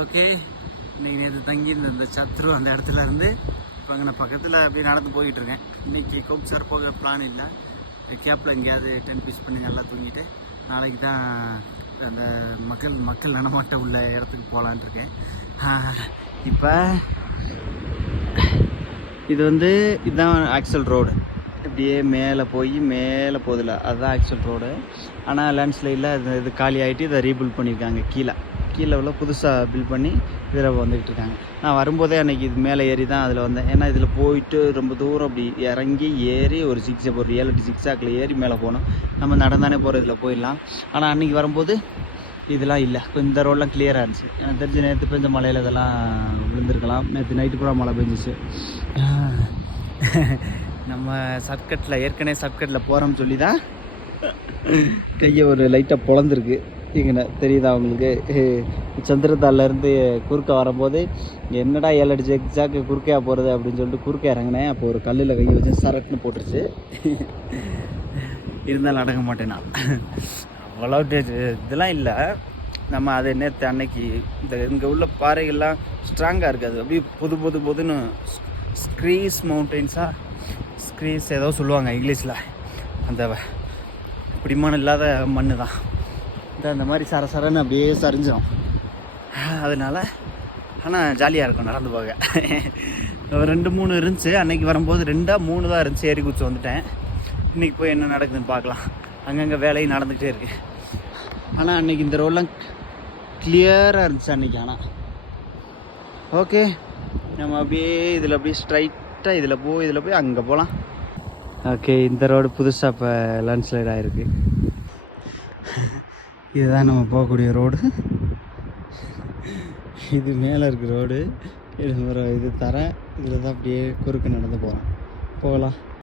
Okay, இன்றைக்கி நேற்று தங்கியிருந்த இந்த சத்ரு அந்த இடத்துல இருந்து இப்போ அங்கே நான் பக்கத்தில் அப்படியே நடந்து போய்கிட்டுருக்கேன். இன்றைக்கி கோப் சார் போக பிளான் இல்லை. கேப்பில் எங்கேயாவது 10 பீஸ் பண்ணி நல்லா தூங்கிட்டு நாளைக்கு தான் அந்த மக்கள் நடமாட்ட உள்ள இடத்துக்கு போகலான் இருக்கேன். இப்போ இதுதான் ஆக்சுவல் ரோடு. இப்படியே மேலே மேலே போதில்ல, அதுதான் ஆக்சுவல் ரோடு. ஆனால் லேண்ட்ஸ்லைடில் இது காலி ஆகிட்டு இதை ரீபில்ட் பண்ணியிருக்காங்க. கீழே உள்ள புதுசாக பில்ட் பண்ணி இதில் வந்துக்கிட்டு இருக்காங்க. நான் வரும்போதே அன்றைக்கி இது மேலே ஏறி தான் அதில் வந்தேன். ஏன்னா இதில் போயிட்டு ரொம்ப தூரம் அப்படி இறங்கி ஏறி ஒரு 7-8 ஜிக்ஸாக்கில் ஏறி மேலே போகணும். நம்ம நடந்தானே போகிற இதில் போயிடலாம். ஆனால் அன்றைக்கி வரும்போது இதெல்லாம் இல்லை. இந்த ரோடெலாம் கிளியராக இருந்துச்சு. எனக்கு தெரிஞ்சு நேற்று பெஞ்ச மழையில் இதெல்லாம் விழுந்திருக்கலாம். நேற்று நைட்டு கூட மழை பெஞ்சிச்சு. நம்ம ஏற்கனவே ஷார்ட்கட்டில் போகிறோம்னு சொல்லி தான் கையை ஒரு லைட்டாக பொழந்துருக்கு. இங்கே தெரியுதா உங்களுக்கு? சந்திரத்தாலேருந்து குறுக்க வரும்போது என்னடா 7-8 ஜிக்ஸாக்கு குறுக்கையாக போகிறது அப்படின்னு சொல்லிட்டு குறுக்க இறங்கினேன். அப்போ ஒரு கல்லில் கையை வச்சு சரட்டுன்னு போட்டுருச்சு. இருந்தாலும் அடங்க மாட்டேன்னா அவ்வளோ இதெல்லாம் இல்லை. நம்ம அதை நேற்று அன்னைக்கு இங்கே உள்ள பாறைகள்லாம் ஸ்ட்ராங்காக இருக்காது. அப்படியே பொதுன்னு ஸ்க்ரீஸ் ஏதோ சொல்லுவாங்க இங்கிலீஷில். அந்த பிடிமானம் இல்லாத மண் தான் அந்த மாதிரி சரன்னு அப்படியே சரிஞ்சிடும். அதனால் ஆனால் ஜாலியாக இருக்கும் நடந்து போக. 2-3 இருந்துச்சு அன்றைக்கி வரும்போது, 2-3 தான் இருந்துச்சு. ஏறி குச்சி வந்துட்டேன். இன்றைக்கி போய் என்ன நடக்குதுன்னு பார்க்கலாம். அங்கங்கே வேலையும் நடந்துகிட்டே இருக்குது. ஆனால் அன்றைக்கி இந்த ரோடெலாம் கிளியராக இருந்துச்சு அன்றைக்கி. ஆனால் ஓகே, நம்ம அப்படியே இதில் அப்படியே ஸ்ட்ரைட்டாக இதில் போய் அங்கே போகலாம். ஓகே, இந்த ரோடு புதுசாக இப்போ லேண்ட்ஸ்லைட் ஆகிருக்கு. இதுதான் நம்ம போகக்கூடிய ரோடு. இது மேலே இருக்கிற ரோடு. இது தரேன். இதில் தான் அப்படியே குறுக்கு நடந்து போகலாம்.